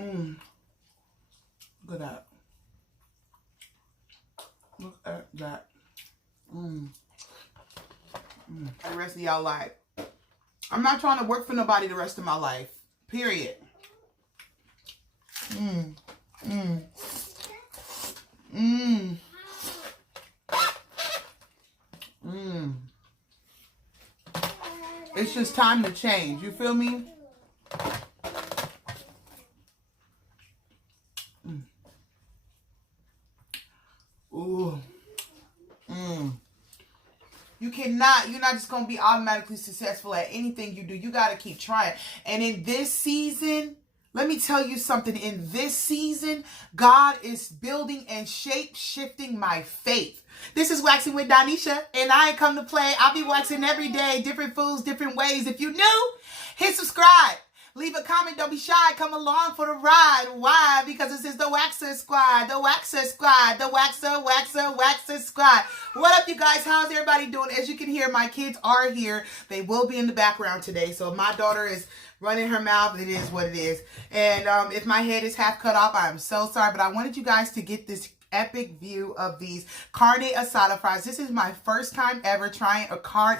Mmm. Look at that. Look at that. Mmm. Mmm. The rest of y'all life. I'm not trying to work for nobody the rest of my life. Period. Mmm. Mmm. Mmm. Mmm. It's just time to change. You feel me? Mm. Ooh. Mmm. You're not just going to be automatically successful at anything you do. You got to keep trying. And in this season, let me tell you something. In this season, God is building and shape-shifting my faith. This is Waxing with Donisha, and I ain't come to play. I'll be waxing every day, different foods, different ways. If you're new, hit subscribe. Leave a comment. Don't be shy. Come along for the ride. Why? Because this is the Waxer Squad. The Waxer Squad. The Waxer Squad. What up, you guys? How's everybody doing? As you can hear, my kids are here. They will be in the background today. So my daughter is running her mouth. It is what it is. And if my head is half cut off, I'm so sorry. But I wanted you guys to get this epic view of these Carne Asada Fries. This is my first time ever trying a Carne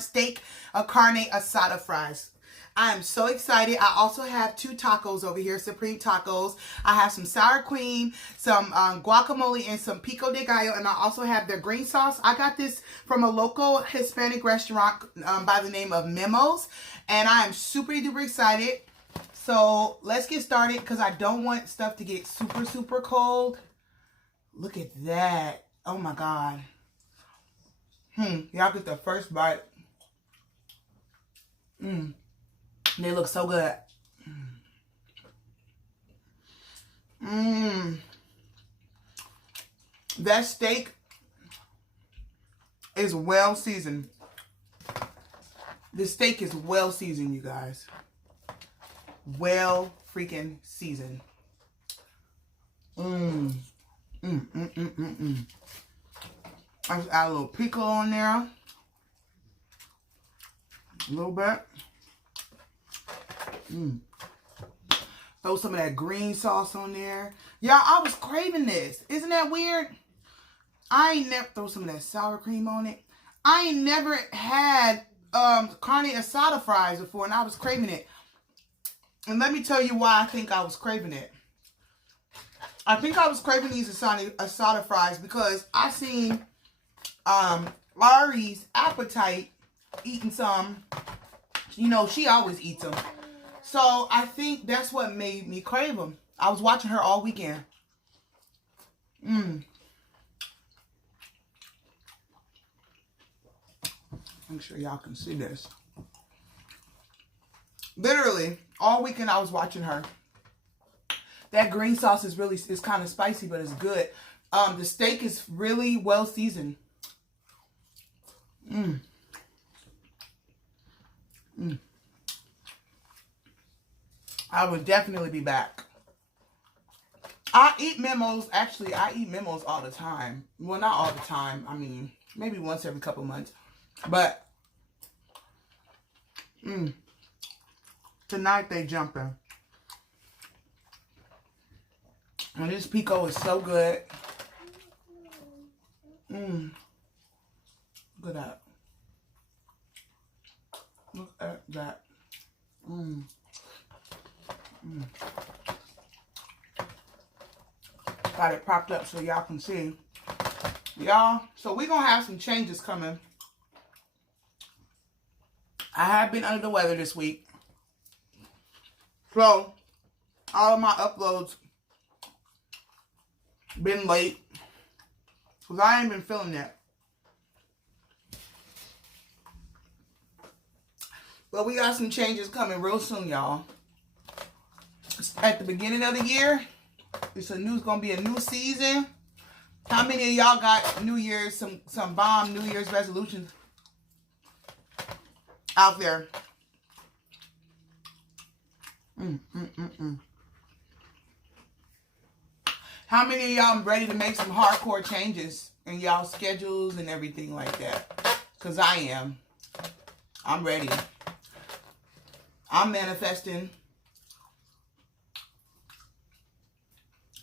Asada Fries. I am so excited. I also have 2 tacos over here, Supreme Tacos. I have some sour cream, some guacamole, and some pico de gallo. And I also have their green sauce. I got this from a local Hispanic restaurant by the name of Memos. And I am super duper excited. So let's get started because I don't want stuff to get super, super cold. Look at that. Oh my God. Y'all get the first bite. They look so good. That steak is well seasoned. The steak is well seasoned, you guys. Well freaking seasoned. I just add a little pickle on there. A little bit. Throw some of that green sauce on there. Y'all, I was craving this. Isn't that weird? I ain't never throw some of that sour cream on it. I ain't never had Carne Asada Fries before, and I was craving it. And let me tell you why I think I was craving it. I think I was craving these Asada Fries because I seen Ari's Appetite eating some. You know, she always eats them. So I think that's what made me crave them. I was watching her all weekend. Make sure y'all can see this. Literally, all weekend I was watching her. That green sauce is kind of spicy, but it's good. The steak is really well seasoned. I would definitely be back. I eat Memos. Actually, I eat Memos all the time. Well, not all the time. I mean, maybe once every couple months. But tonight they jumping. And this pico is so good. Look at that. Look at that. Got it propped up so y'all can see. Y'all, so we're going to have some changes coming. I have been under the weather this week. So, all of my uploads been late. Because I ain't been feeling that. But we got some changes coming real soon, y'all. At the beginning of the year, it's gonna be a new season. How many of y'all got New Year's, some bomb New Year's resolutions out there? How many of y'all ready to make some hardcore changes in y'all schedules and everything like that? Because I am. I'm ready. I'm manifesting.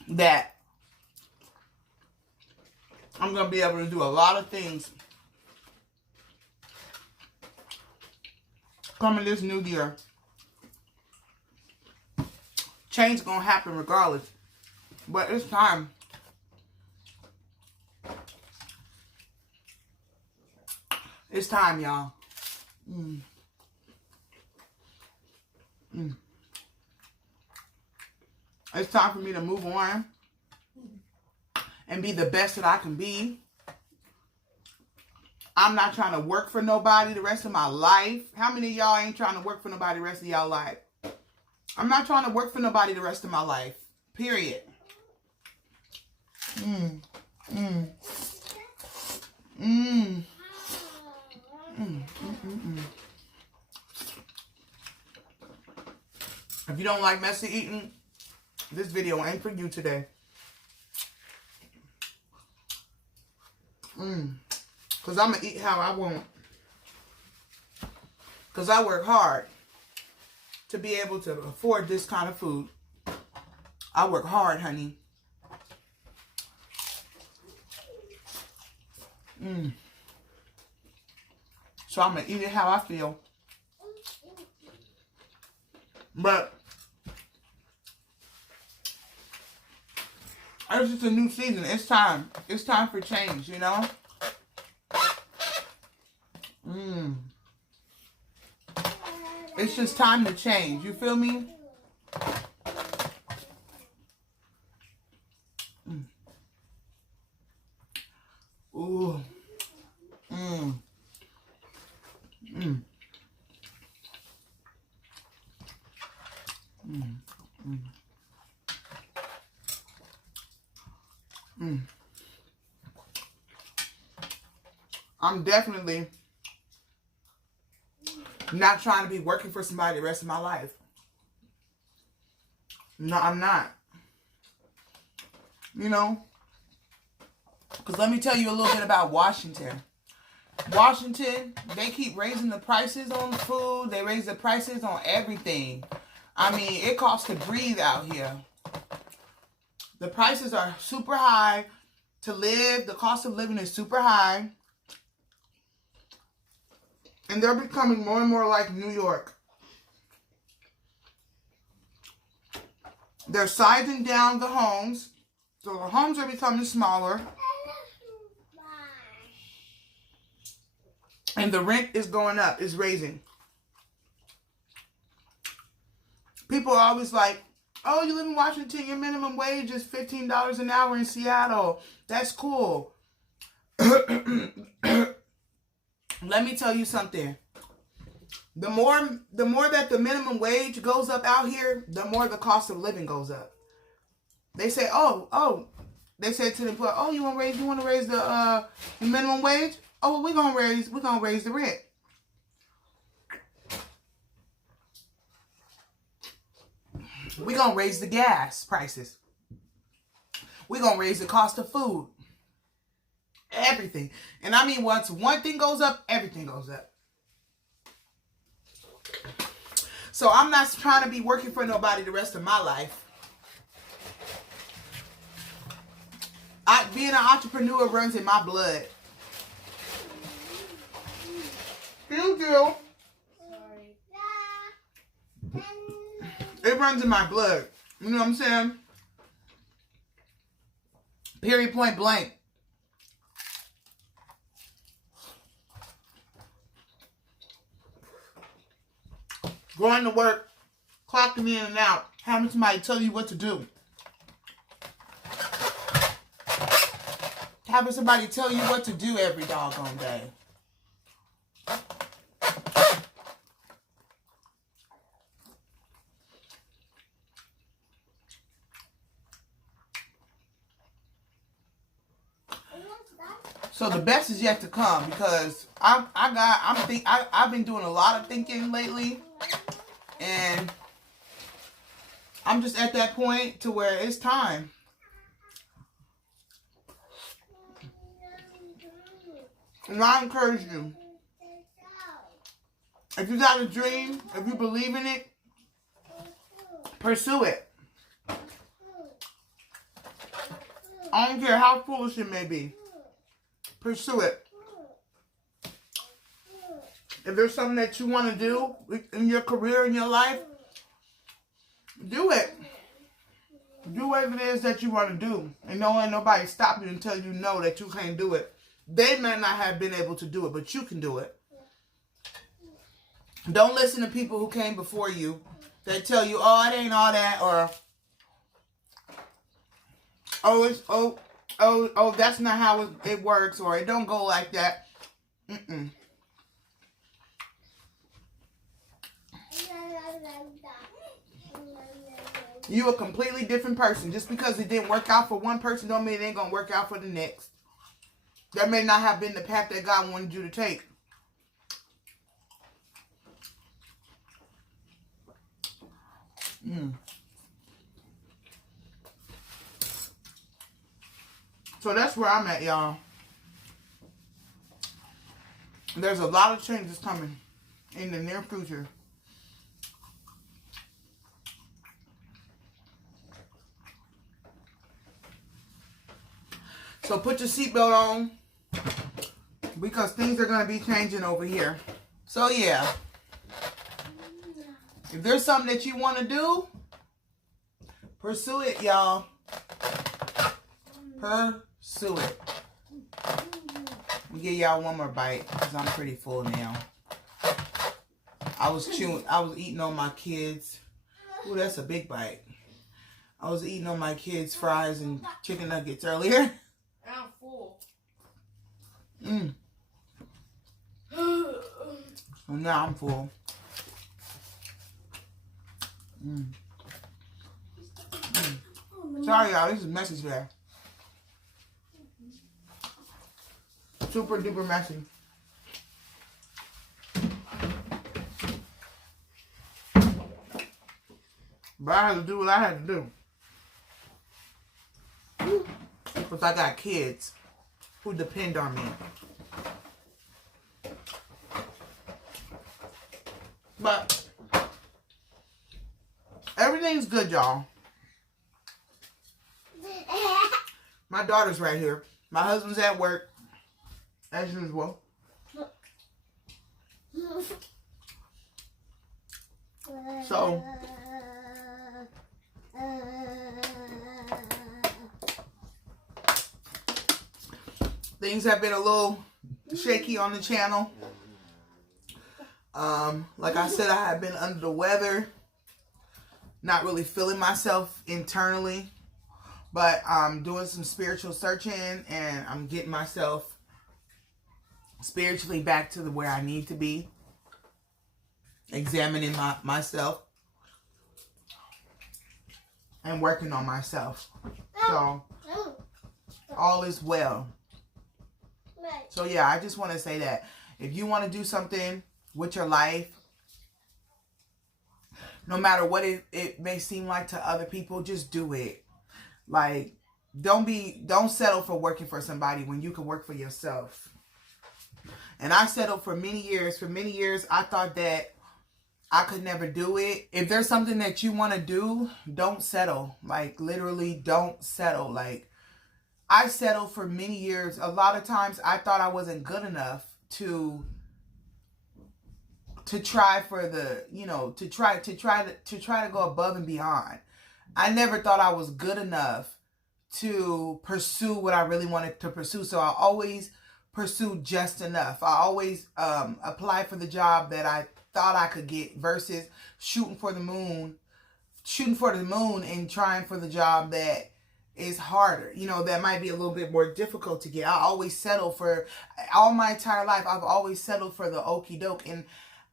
that I'm going to be able to do a lot of things coming this new year. Change going to happen regardless. But it's time. It's time, y'all. It's time for me to move on and be the best that I can be. I'm not trying to work for nobody the rest of my life. How many of y'all ain't trying to work for nobody the rest of y'all life? I'm not trying to work for nobody the rest of my life. Period. If you don't like messy eating, this video ain't for you today. Because I'm going to eat how I want. Because I work hard to be able to afford this kind of food. I work hard, honey. So I'm going to eat it how I feel. But it's just a new season. It's time. It's time for change, you know? It's just time to change. You feel me? Ooh. I'm definitely not trying to be working for somebody the rest of my life. No, I'm not. You know? Because let me tell you a little bit about Washington. Washington, they keep raising the prices on food. They raise the prices on everything. I mean, it costs to breathe out here. The prices are super high to live. The cost of living is super high. And they're becoming more and more like New York. They're sizing down the homes. So the homes are becoming smaller. And the rent is going up. It's raising. People are always like, oh, you live in Washington, your minimum wage is $15 an hour in Seattle. That's cool. Let me tell you something. The more that the minimum wage goes up out here, the more the cost of living goes up. They say, they said to the employer, oh, you want to raise the minimum wage? Oh, well, we're gonna raise the rent. We're gonna raise the gas prices. We're gonna raise the cost of food. Everything. And I mean, once one thing goes up, everything goes up. So I'm not trying to be working for nobody the rest of my life. Being an entrepreneur runs in my blood. You. It runs in my blood. You know what I'm saying? Period, point blank. Going to work, clocking in and out, having somebody tell you what to do. Having somebody tell you what to do every doggone day. So the best is yet to come, because I've been doing a lot of thinking lately, and I'm just at that point to where it's time. And I encourage you, if you got a dream, if you believe in it, pursue it. I don't care how foolish it may be. Pursue it. If there's something that you want to do in your career, in your life, do it. Do whatever it is that you want to do. And don't let nobody stop you until you know that you can't do it. They may not have been able to do it, but you can do it. Don't listen to people who came before you that tell you, oh, it ain't all that, or oh, that's not how it works, or it don't go like that. You a completely different person. Just because it didn't work out for one person don't mean it ain't gonna work out for the next. That may not have been the path that God wanted you to take. So that's where I'm at, y'all. There's a lot of changes coming in the near future. So put your seatbelt on, because things are going to be changing over here. So yeah, if there's something that you want to do, pursue it, y'all. Pursue it. I'll give y'all one more bite, because I'm pretty full now. I was eating on my kids. Ooh, that's a big bite. I was eating on my kids' fries and chicken nuggets earlier. I'm full. So now I'm full. Sorry, y'all. This is messy today. Super duper messy. But I had to do what I had to do. Because I got kids who depend on me. But everything's good, y'all. My daughter's right here. My husband's at work, as usual. So things have been a little shaky on the channel. Like I said, I have been under the weather. Not really feeling myself internally. But I'm doing some spiritual searching, and I'm getting myself spiritually back to where I need to be. Examining myself. And working on myself. So, all is well. So yeah, I just want to say that if you want to do something with your life, no matter what it may seem like to other people, just do it. Like, don't settle for working for somebody when you can work for yourself. And I settled for many years. For many years, I thought that I could never do it. If there's something that you want to do, don't settle. Like, literally, don't settle. Like, I settled for many years. A lot of times I thought I wasn't good enough to try for the, to try to go above and beyond. I never thought I was good enough to pursue what I really wanted to pursue. So I always pursued just enough. I always applied for the job that I thought I could get versus shooting for the moon and trying for the job that is harder, that might be a little bit more difficult to get. I always settle for, all my entire life, I've always settled for the okie doke. And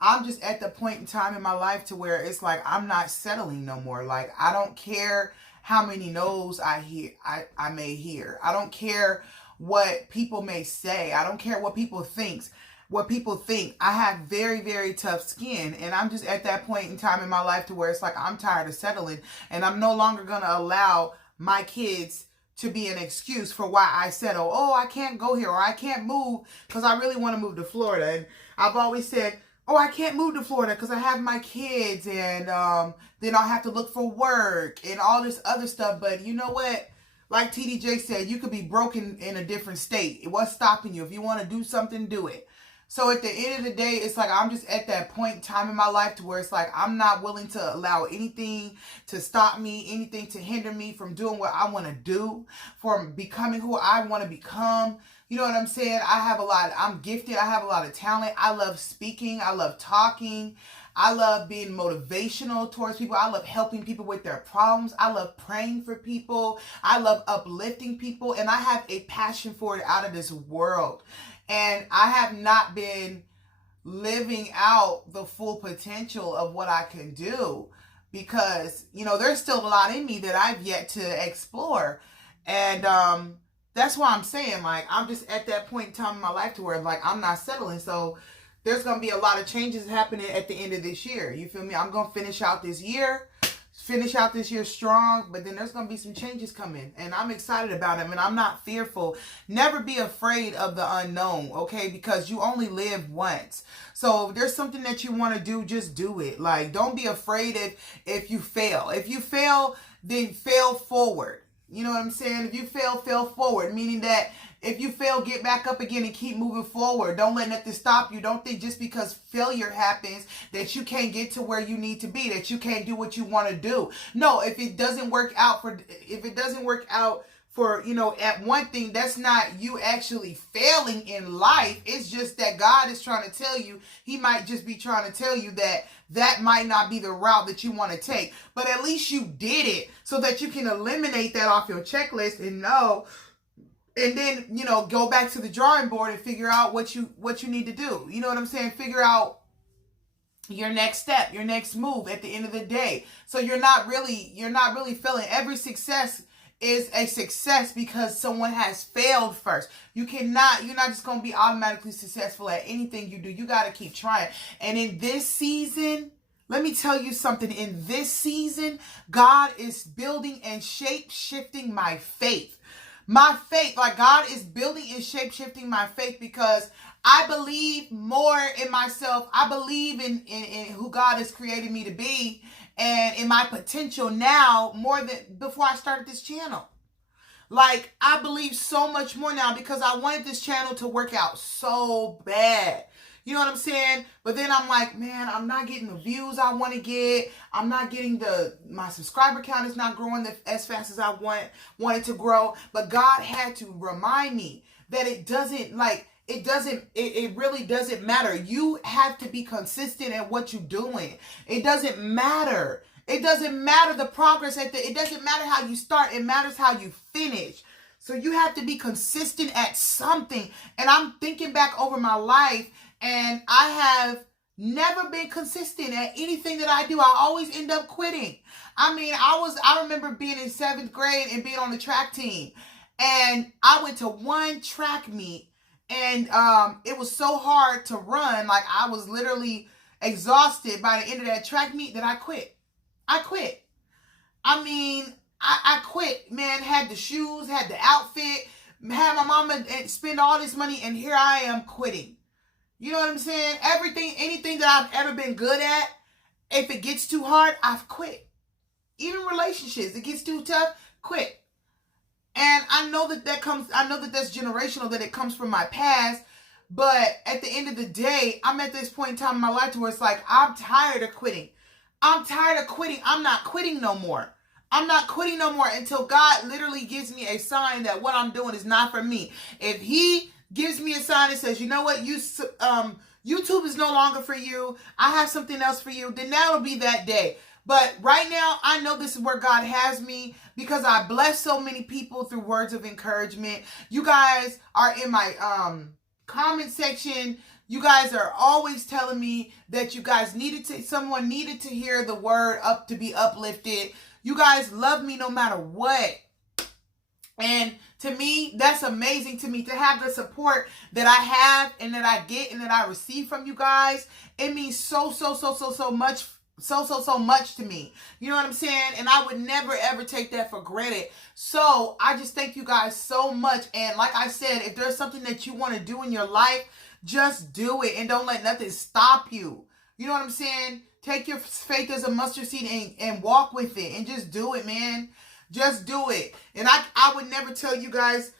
I'm just at the point in time in my life to where it's like, I'm not settling no more. Like, I don't care how many no's I may hear. I don't care what people may say. I don't care what people think. I have very, very tough skin. And I'm just at that point in time in my life to where it's like, I'm tired of settling. And I'm no longer going to allow my kids to be an excuse for why I settle. Oh, I can't go here, or I can't move because I really want to move to Florida. And I've always said, oh, I can't move to Florida because I have my kids, and then I'll have to look for work and all this other stuff. But you know what? Like TDJ said, you could be broken in a different state. What's stopping you? If you want to do something, do it. So at the end of the day, it's like I'm just at that point in time in my life to where it's like I'm not willing to allow anything to stop me, anything to hinder me from doing what I want to do, from becoming who I want to become. You know what I'm saying? I'm gifted. I have a lot of talent. I love speaking. I love talking. I love being motivational towards people. I love helping people with their problems. I love praying for people. I love uplifting people. And I have a passion for it out of this world. And I have not been living out the full potential of what I can do because, you know, there's still a lot in me that I've yet to explore. And that's why I'm saying, like, I'm just at that point in time in my life to where, like, I'm not settling. So there's going to be a lot of changes happening at the end of this year. You feel me? I'm going to finish out this year strong, but then there's going to be some changes coming, and I'm excited about them, and I'm not fearful. Never be afraid of the unknown, okay? Because you only live once. So if there's something that you want to do, just do it. Like, don't be afraid if you fail. If you fail, then fail forward. You know what I'm saying? If you fail forward, meaning that if you fail, get back up again and keep moving forward. Don't let nothing stop you. Don't think just because failure happens that you can't get to where you need to be, that you can't do what you want to do. No, if it doesn't work out for, you know, at one thing, that's not you actually failing in life. It's just that God is trying to tell you, he might just be trying to tell you that might not be the route that you want to take. But at least you did it so that you can eliminate that off your checklist and know. And then, you know, go back to the drawing board and figure out what you need to do. You know what I'm saying? Figure out your next step, your next move at the end of the day. So you're not really failing. Every success is a success because someone has failed first. You're not just going to be automatically successful at anything you do. You got to keep trying. And in this season, let me tell you something. In this season, God is building and shape-shifting my faith. My faith, like God is building and shape-shifting my faith because I believe more in myself. I believe in who God has created me to be and in my potential now more than before I started this channel. Like, I believe so much more now because I wanted this channel to work out so bad. You know what I'm saying? But then I'm like, man, I'm not getting the views I want to get. I'm not getting my subscriber count is not growing as fast as I wanted to grow. But God had to remind me that it really doesn't matter. You have to be consistent at what you're doing. It doesn't matter. It doesn't matter the progress it doesn't matter how you start. It matters how you finish. So you have to be consistent at something. And I'm thinking back over my life, and I have never been consistent at anything that I do. I always end up quitting. I mean, I remember being in 7th grade and being on the track team. And I went to one track meet, and it was so hard to run. Like, I was literally exhausted by the end of that track meet that I quit. I mean, I quit, man. Had the shoes, had the outfit, had my mama spend all this money, and here I am quitting. You know what I'm saying? Anything that I've ever been good at, if it gets too hard, I've quit. Even relationships, it gets too tough, quit. And I know that that's generational, that it comes from my past. But at the end of the day, I'm at this point in time in my life where it's like, I'm tired of quitting. I'm not quitting no more. I'm not quitting no more until God literally gives me a sign that what I'm doing is not for me. If he gives me a sign that says, you know what, YouTube is no longer for you, I have something else for you, then that'll be that day. But right now, I know this is where God has me because I bless so many people through words of encouragement. You guys are in my comment section. You guys are always telling me that you guys someone needed to hear the word to be uplifted. You guys love me no matter what. And to me, that's amazing to me to have the support that I have and that I get and that I receive from you guys. It means so much to me. You know what I'm saying? And I would never ever take that for granted. So I just thank you guys so much. And like I said, if there's something that you want to do in your life, just do it and don't let nothing stop you. You know what I'm saying? Take your faith as a mustard seed and walk with it and just do it, man. Just do it. And I would never tell you guys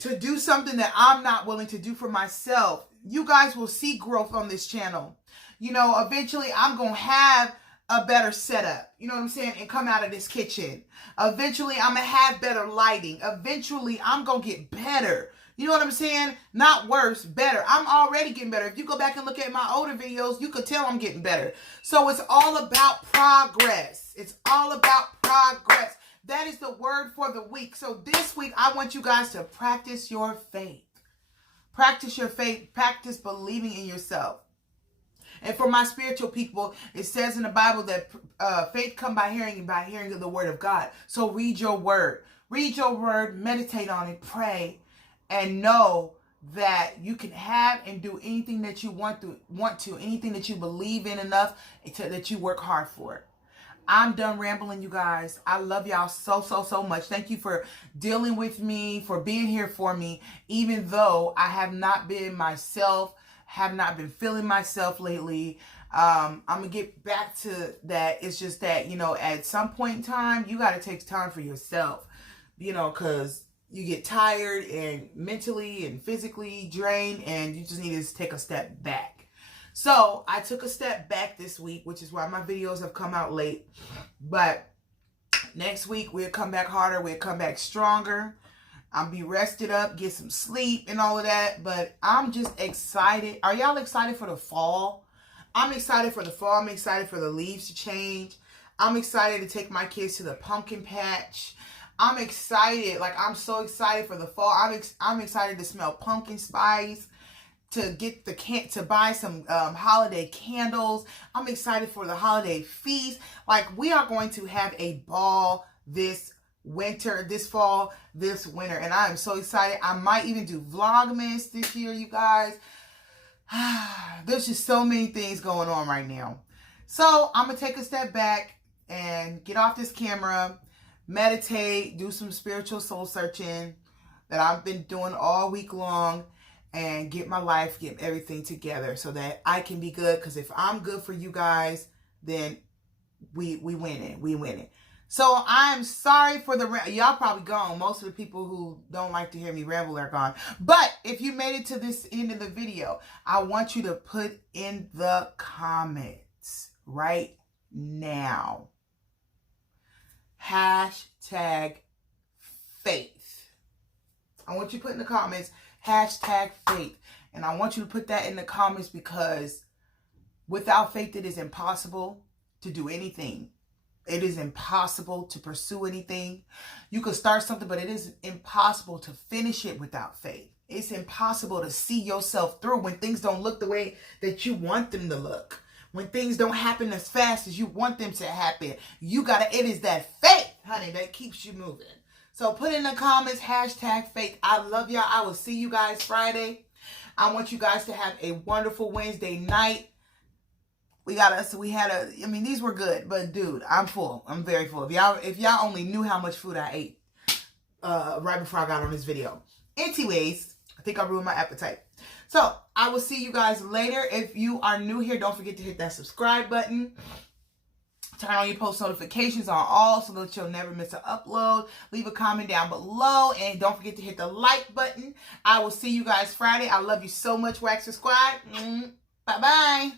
to do something that I'm not willing to do for myself. You guys will see growth on this channel. You know, eventually I'm going to have a better setup, you know what I'm saying, and come out of this kitchen. Eventually I'm going to have better lighting. Eventually I'm going to get better. You know what I'm saying? Not worse, better. I'm already getting better. If you go back and look at my older videos, you could tell I'm getting better. So it's all about progress. It's all about progress. That is the word for the week. So this week, I want you guys to practice your faith. Practice your faith. Practice believing in yourself. And for my spiritual people, it says in the Bible that faith comes by hearing, and by hearing of the word of God. So read your word. Read your word, meditate on it, pray, and know that you can have and do anything that you want to, anything that you believe in enough that you work hard for. I'm done rambling, you guys. I love y'all so, so, so much. Thank you for dealing with me, for being here for me, even though I have not been myself, have not been feeling myself lately. I'm going to get back to that. It's just that, you know, at some point in time, you got to take time for yourself, you know, because you get tired and mentally and physically drained, and you just need to take a step back. So I took a step back this week, which is why my videos have come out late. But next week, we'll come back harder. We'll come back stronger. I'll be rested up, get some sleep and all of that. But I'm just excited. Are y'all excited for the fall? I'm excited for the fall. I'm excited for the leaves to change. I'm excited to take my kids to the pumpkin patch. I'm excited. Like, I'm so excited for the fall. I'm excited to smell pumpkin spice, to get to buy some holiday candles. I'm excited for the holiday feast. Like, we are going to have a ball this winter, this fall, this winter. And I am so excited. I might even do Vlogmas this year, you guys. There's just so many things going on right now. So I'm going to take a step back and get off this camera, meditate, do some spiritual soul searching that I've been doing all week long, and get my life, get everything together so that I can be good. Because if I'm good for you guys, then we win it. We win it. So I'm sorry for the y'all probably gone. Most of the people who don't like to hear me ramble are gone. But if you made it to this end of the video, I want you to put in the comments right now, hashtag faith. I want you to put in the comments hashtag faith. And I want you to put that in the comments, because without faith, it is impossible to do anything. It is impossible to pursue anything. You could start something, but it is impossible to finish it without faith. It's impossible to see yourself through when things don't look the way that you want them to look. When things don't happen as fast as you want them to happen. It is that faith, honey, that keeps you moving. So put in the comments, hashtag faith. I love y'all. I will see you guys Friday. I want you guys to have a wonderful Wednesday night. These were good, but dude, I'm full. I'm very full. If y'all only knew how much food I ate right before I got on this video. Anyways, I think I ruined my appetite. So I will see you guys later. If you are new here, don't forget to hit that subscribe button. Turn on your post notifications on all so that you'll never miss an upload. Leave a comment down below. And don't forget to hit the like button. I will see you guys Friday. I love you so much, Waxer Squad. Bye-bye.